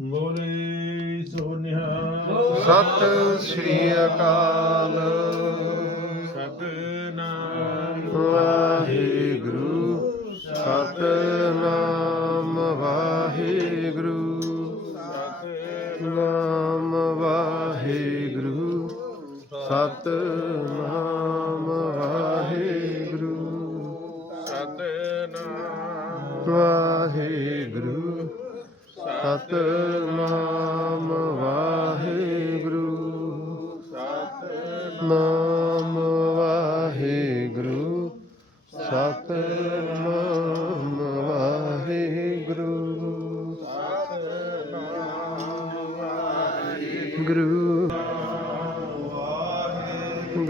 ਬੋਲੇ ਸੋ ਨਿਹਾਲ ਸਤਿ ਸ੍ਰੀ ਅਕਾਲ। ਸਤਨਾਮ ਵਾਹਿਗੁਰੂ। ਸਤਨਾਮ ਵਾਹਿਗੁਰੂ। ਨਾਮ ਵਾਹਿਗੁਰੂ। ਸਤਨਾਮ ਵਾਹਿਗੁਰੂ। ਸਤਨਾਮ ਵਾਹਿਗੁਰੂ। ਸਤਨਾਮ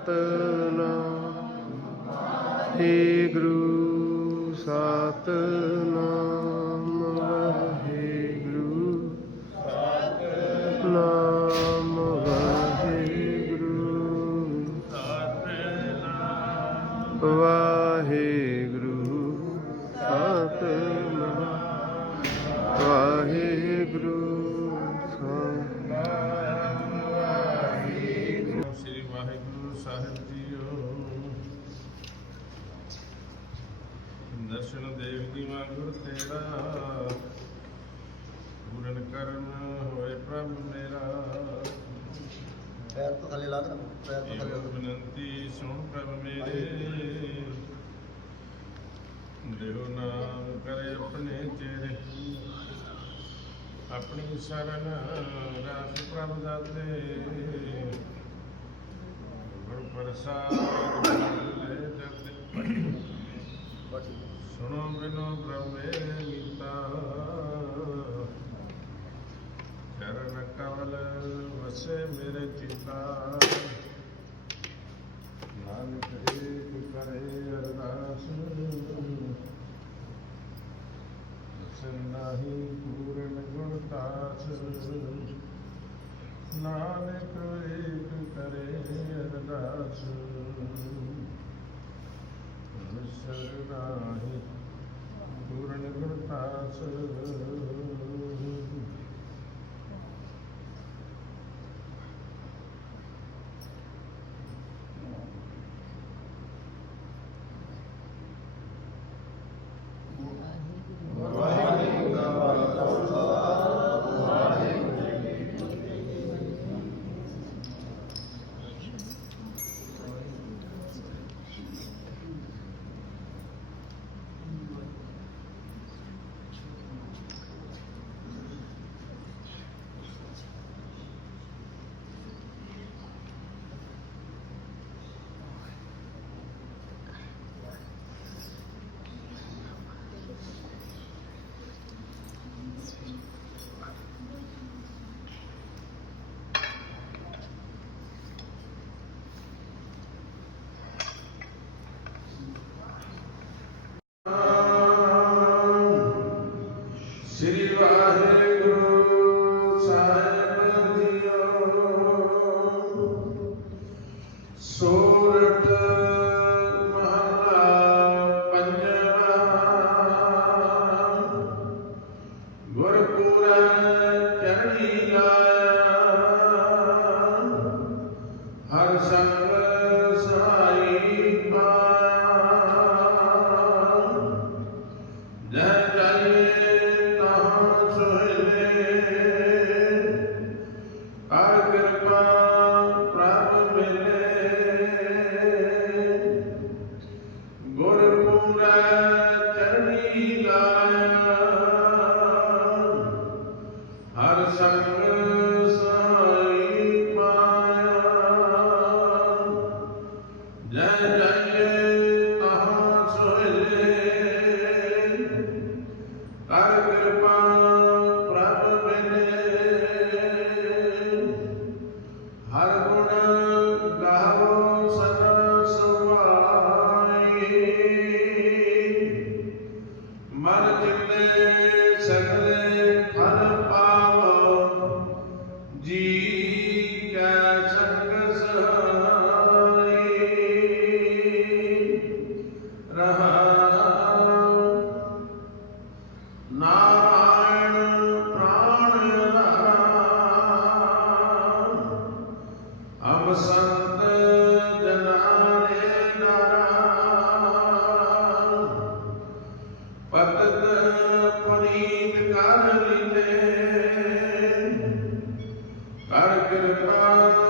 ਸਤਨਾਮ। ਹੇ ਗੁਰੂ ਸਤਨਾਮ। ਦਰਸ਼ਨ ਦੇਵ ਦੀ ਮਾਂ ਗੁਰ ਤੇਰਾ ਪੂਰਨ ਕਰਨ ਹੋਏ ਪ੍ਰਭ ਮੇਰਾ। ਪੈਰ ਤੋਂ ਥੱਲੇ ਲਾ ਦੇ ਪੈਰ ਤੋਂ ਥੱਲੇ। ਬੇਨੰਤੀ ਸੁਣ ਪ੍ਰਭ ਮੇਰੇ। ਦੇਹੋ ਨਾਮ ਕਰੇ ਆਪਣੇ ਚਿਹਰੇ। ਆਪਣੀ ਸ਼ਰਨ ਰਾਸ ਪ੍ਰਭ ਦਾਤੇ। ਗੁਰ ਪ੍ਰਸਾਦ ਸੁਣੋ ਬਿਨੋ ਬ੍ਰਹਮੇ ਮੀਤਾ ਚਰਨ ਕਵਲ ਵਸੇ ਮੇਰੇ ਚਿਤਾ। ਨਾਨਕ ਏਕ ਕਰੇ ਅਰਦਾਸ। ਨਾਹੀ ਪੂਰਨ ਗੁਣ ਤਾਸ। ਨਾਨਕ ਏਕ ਕਰੇ ਅਰਦਾਸ। ਸਰਨਾਹੀ ਪੂਰਨ ਗੁਰਤਾਸ Alhamdulillah. ਹਰ ਕਰ ਦਿੱਤੇ ਕਰ ਕਿਰਪਾ